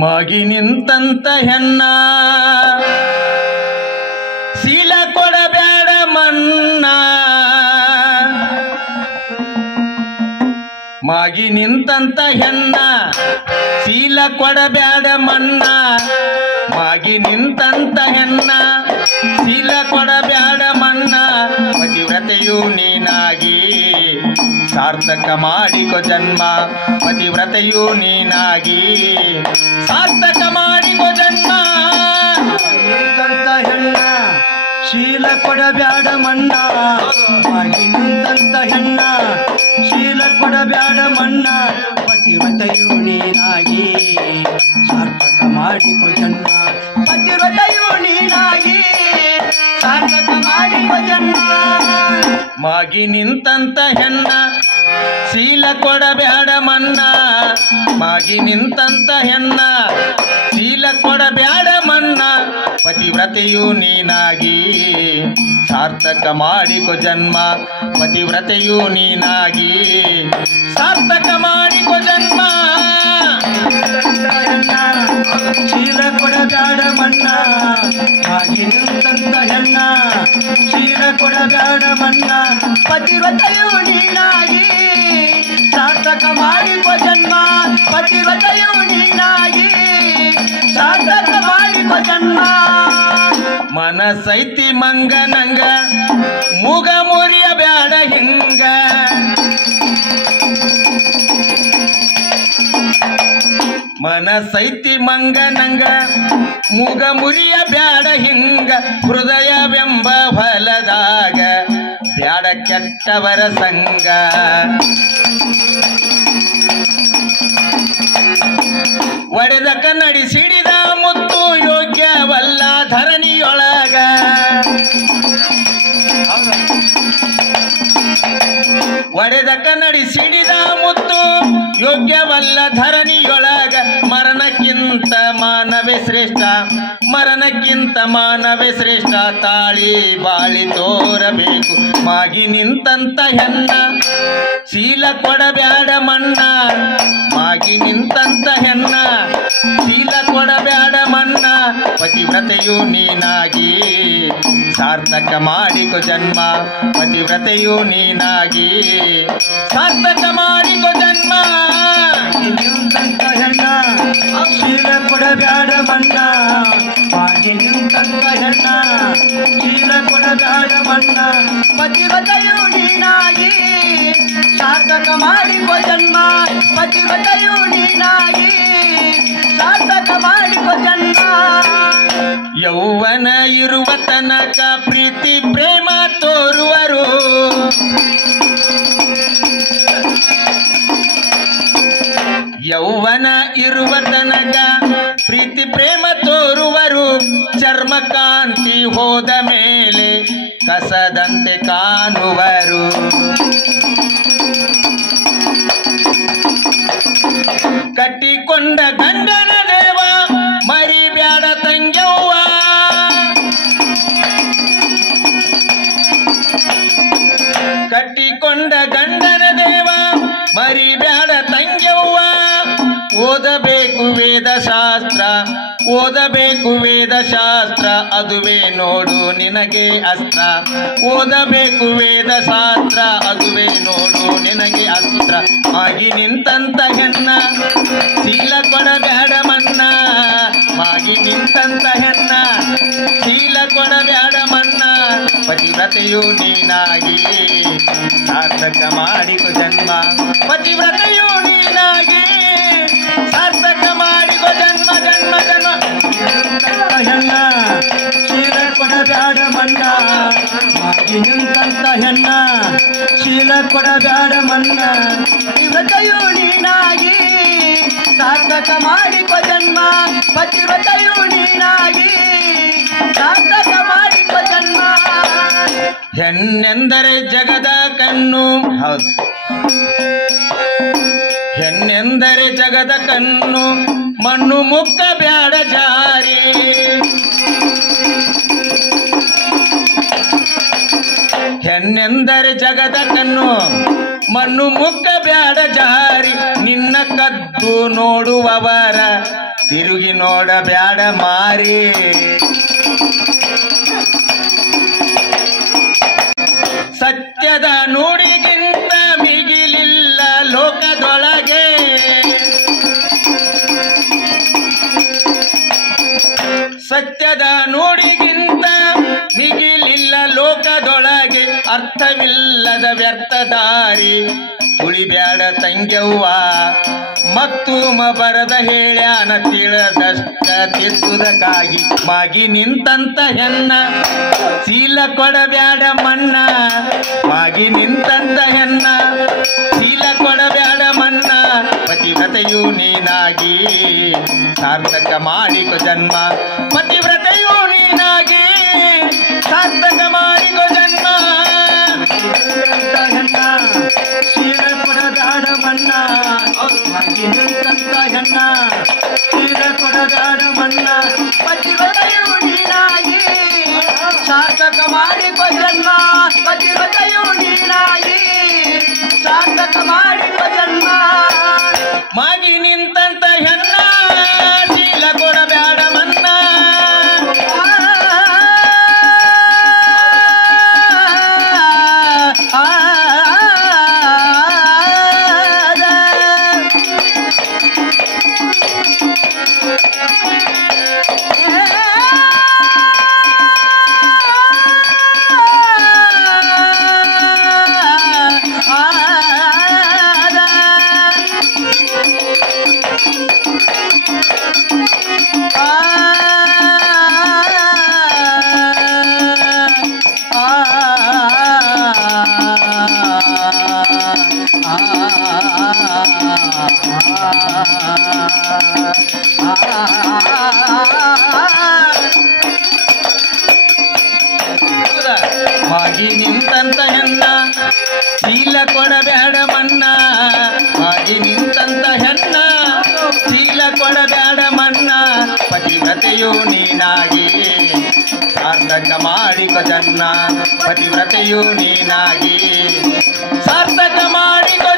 ಮಗಿ ನಿಂತಂತ ಹೆಣ್ಣ ಶೀಲ ಕೊಡಬೇಡ ಮನ್ನ ಮಗಿ ನಿಂತಂತ ಹೆಣ್ಣ ಶೀಲ ಕೊಡಬೇಡ ಮನ್ನ ಮಗಿ ನಿಂತಂತ ಹೆಣ್ಣ ಶೀಲ ಕೊಡಬೇಡ ಮನ್ನ ಪತಿವ್ರತೆಯು ನೀನಾಗಿ ಸಾರ್ಥಕ ಮಾಡಿಕೊ ಜನ್ಮ ಪತಿವ್ರತೆಯು ನೀನಾಗಿ ಸಾರ್ಥಕ ಮಾಡಿಕೊ ಜನ್ಮ ನಿಂತಂತ ಹೆಣ್ಣ ಶೀಲ ಕೊಡಬ್ಯಾಡ ಮಣ್ಣ ಮಗಿ ನಿಂತಂತ ಹೆಣ್ಣ ಶೀಲ ಕೊಡಬ್ಯಾಡ ಮಣ್ಣ ಪತಿವ್ರತೆಯು ನೀನಾಗಿ ಸಾರ್ಥಕ ಮಾಡಿಕೊ ಜನ್ಮ ಪತಿವ್ರತೆಯು ನೀನಾಗಿ ಸಾರ್ಥಕ ಮಾಡಿಕೊ ಜನ್ಮ ಮಗಿ ನಿಂತಂತ ಹೆಣ್ಣ ಶೀಲ ಕೊಡಬೇಡ ಮನ್ನ ಮಗಿ ನಿಂತಂತ ಹೆಣ್ಣ ಶೀಲ ಕೊಡಬೇಡ ಮನ್ನ ಪತಿವ್ರತೆಯು ನೀನಾಗಿ ಸಾರ್ಥಕ ಮಾಡಿಕೊ ಜನ್ಮ ಪತಿವ್ರತೆಯು ನೀನಾಗಿ ಸಾರ್ಥಕ ಮಾಡಿಕೊ ಜನ್ಮ ಶೀಲ ಕೊಡಬ್ಯಾಡ ಮಣ್ಣ ಮಗಿ ನಿಂತಂತ ಹೆಣ್ಣ ಶೀಲ ಕೊಡಬ್ಯಾಡ ಮಣ್ಣ ಪತಿವ್ರತೆಯು ನೀನಾಗಿ ಸಾರ್ಥಕ ಮಾಡಿಕೊ ಜನ್ಮ ಪತಿವ್ರತೆಯು ನೀನಾಗಿ ಸಾರ್ಥಕ ಮಾಡಿಕೊ ಜನ್ಮ ಮನಸೈತಿ ಮಂಗನಂಗ ಮೂಗ ಮುರಿಯಬ್ಯಾಡ ಹಿಂಗ ಮನಸೈತಿ ಮಂಗನಂಗ ಮೂಗ ಮುರಿಯಬ್ಯಾಡ ಹಿಂಗ ಹೃದಯವೆಂಬ ಹೊಲದಾಗ ಬ್ಯಾಡ ಕೆಟ್ಟವರ ಸಂಗ ಒಡೆದ ಕನ್ನಡಿ ಸಿಡಿದ ಮುತ್ತು ಯೋಗ್ಯವಲ್ಲ ಧರಣಿಯೊಳಗ ಒಡೆದ ಕನ್ನಡಿ ಸಿಡಿದ ಮುತ್ತು ಯೋಗ್ಯವಲ್ಲ ಧರಣಿಯೊಳಗ ಮರಣಕ್ಕಿಂತ ಮಾನವೇ ಶ್ರೇಷ್ಠ ಮರಣಕ್ಕಿಂತ ಮಾನವೇ ಶ್ರೇಷ್ಠ ತಾಳಿ ಬಾಳಿ ತೋರಬೇಕು ಮಾಗಿ ನಿಂತಂತ ಹೆಣ್ಣ ಶೀಲ ಕೊಡಬ್ಯಾಡ ಮಣ್ಣ ಮಾಗಿ ನಿಂತಂತ ಹೆಣ್ಣ ಶೀಲ ಕೊಡಬ್ಯಾಡ ಮಣ್ಣ ಪತಿವ್ರತೆಯು ನೀನಾಗಿ ಸಾರ್ಥಕ ಮಾಡಿಕೊ ಜನ್ಮ ಪತಿವ್ರತೆಯು ನೀನಾಗಿ ಸಾರ್ಥಕ ಮಾಡಿಕೊ ಜನ್ಮ ನಿಂತಂತ ಹೆಣ್ಣ ಶೀಲ ಕೊಡಬ್ಯಾಡ ಮಣ್ಣ ಮಾಗಿ ನಿಂತಂತ ಹೆಣ್ಣ ಶೀಲ ಕೊಡಬ್ಯಾಡ ಮಣ್ಣ ಪತಿವ್ರತೆಯು ನೀನಾಗಿ ಸಾರ್ಥಕ ಮಾಡಿಕೊ ಜನ್ಮ ಪತಿವ್ರತೆಯು ನೀನಾಗಿ ಸಾರ್ಥಕ ಮಾಡಿಕೊ ಜನ್ಮ ಯೌವನ ಇರುವ ತನಕ ಪ್ರೀತಿ ಪ್ರೇಮ ತೋರುವರು ಯೌವನ ಇರುವ ತನಕ ಪ್ರೀತಿ ಪ್ರೇಮ ತೋರುವರು ಚರ್ಮ ಕಾಂತಿ ಹೋದ ಮೇಲೆ ಕಸದಂತೆ ಕಾಣುವರು ಕಟ್ಟಿಕೊಂಡ ಗಂಡನ ದೇವ ಮರಿಬ್ಯಾಡ ತಂಗ್ಯವ್ವ ಕಟ್ಟಿಕೊಂಡ ಗಂಡನ ದೇವ ಮರಿಬ್ಯಾಡ ತಂಗ್ಯವ್ವ ಓದಬೇಕು ವೇದಶಾಸ್ತ್ರ ಓದಬೇಕು ವೇದಶಾಸ್ತ್ರ ಅದುವೇ ನೋಡು ನಿನಗೆ ಅಸ್ತ್ರ ಓದಬೇಕು ವೇದಶಾಸ್ತ್ರ ಅದುವೇ ನೋಡು ನಿನಗೆ ಅಸ್ತ್ರ ಮಾಗಿ ನಿಂತಂತ ಹೆಣ್ಣ ಶೀಲ ಕೊಡಬ್ಯಾಡ ಮನ್ನ ಮಾಗಿ ನಿಂತಂತ ಹೆಣ್ಣ ಶೀಲ ಕೊಡಬ್ಯಾಡ ಮನ್ನ ಪತಿವ್ರತೆಯು ನೀನಾಗಿ ಸಾರ್ಥಕ ಮಾಡಿಕೊ ಜನ್ಮ ಪತಿವ್ರತೆಯು ನೀನಾಗಿ ಮಾಗಿ ನಿಂತಂತ ಹೆಣ್ಣ ಶೀಲ ಕೊಡಬ್ಯಾಡ ಮನ್ನ ಪತಿವ್ರತೆಯು ನೀನಾಗಿ ಸಾರ್ಥಕ ಮಾಡಿಕೊ ಜನ್ಮ ಪತಿವ್ರತೆಯು ನೀನಾಗಿ ಸಾರ್ಥಕ ಮಾಡಿಕೊ ಜನ್ಮ ಹೆಣ್ಣೆಂದರೆ ಜಗದ ಕಣ್ಣು ಹೌದು ಹೆಣ್ಣೆಂದರೆ ಜಗದ ಕಣ್ಣು ಮಣ್ಣು ಮುಕ್ಕ ಬ್ಯಾಡ ಜಾರಿ ಹೆಣ್ಣೆಂದರೆ ಜಗದ ಕಣ್ಣು ಮಣ್ಣು ಮುಕ್ಕ ಬ್ಯಾಡ ಜಾರಿ ನಿನ್ನ ಕದ್ದು ನೋಡುವವರ ತಿರುಗಿ ನೋಡ ಬ್ಯಾಡ ಮಾರಿ ಸತ್ಯದ ನುಡಿಗಿಂತ ಮಿಗಿಲಿಲ್ಲ ಲೋಕದೊಳಗೆ ಸತ್ಯದ ನುಡಿಗಿಂತ ಮಿಗಿಲಿಲ್ಲ ಲೋಕದೊಳಗೆ ಅರ್ಥವಿಲ್ಲದ ವ್ಯರ್ಥ ದಾರಿ ತುಳಿಬ್ಯಾಡ ತಂಗ್ಯವ್ವ ಮತ್ತು ಬರದ ಹೇಳ್ಯಾನ ತಿಳಿದಷ್ಟ ತಿದ್ದುದಕ್ಕಾಗಿ ಮಾಗಿ ನಿಂತಂತ ಹೆಣ್ಣ ಶೀಲ ಕೊಡಬ್ಯಾಡ ಮಣ್ಣ ಮಾಗಿ ನಿಂತಂತ ಹೆಣ್ಣ ಶೀಲ ಕೊಡಬ್ಯಾಡ ಮಣ್ಣ ಪತಿವ್ರತೆಯು ನೀನಾಗಿ ಸಾರ್ಥಕ ಮಾಡಿಕೊ ಜನ್ಮ ಪತಿವ್ರತೆಯು ನೀನಾಗಿ ಸಾರ್ಥಕ ಮಾಡಿಕೊ ಜನ್ಮ ಹೆಣ್ಣ ಶೀಲ ಕೊಡಬ್ಯಾಡ ಮಣ್ಣ ಮಾಗಿ ನಿಂತಂತ ಹೆಣ್ಣ ಶೀಲ ಕೊಡಬ್ಯಾಡ ಮಣ್ಣ ಪತಿವ್ರತೆಯು ನೀನಾಗಿ ಸಾರ್ಥಕ ಮಾಡಿಕೊ ಜನ್ಮ ಪತಿವ್ರತೆಯು ನೀನಾಗಿ ಸಾರ್ಥಕ ಮಾಡಿಕೊ ಜನ್ಮ ಮಾಗಿ ನಿಂತಂತ ಹೆಣ್ಣ ಶೀಲ ಕೊಡಬ್ಯಾಡ ಮನ್ನ ಮಾಗಿ ನಿಂತಂತ ಹೆಣ್ಣ ಶೀಲ ಕೊಡಬ್ಯಾಡ ಮನ್ನ ಮಾಗಿ ನಿಂತಂತ ಹೆಣ್ಣ ಶೀಲ ಕೊಡಬ್ಯಾಡ ಮನ್ನ ಪತಿವ್ರತೆಯು ನೀನಾಗಿ ಸಾರ್ಥಕ ಮಾಡಿಕೊ ಜನ್ಮ ಪತಿವ್ರತೆಯು ನೀನಾಗಿ ಸಾರ್ಥಕ ಮಾಡಿಕೊ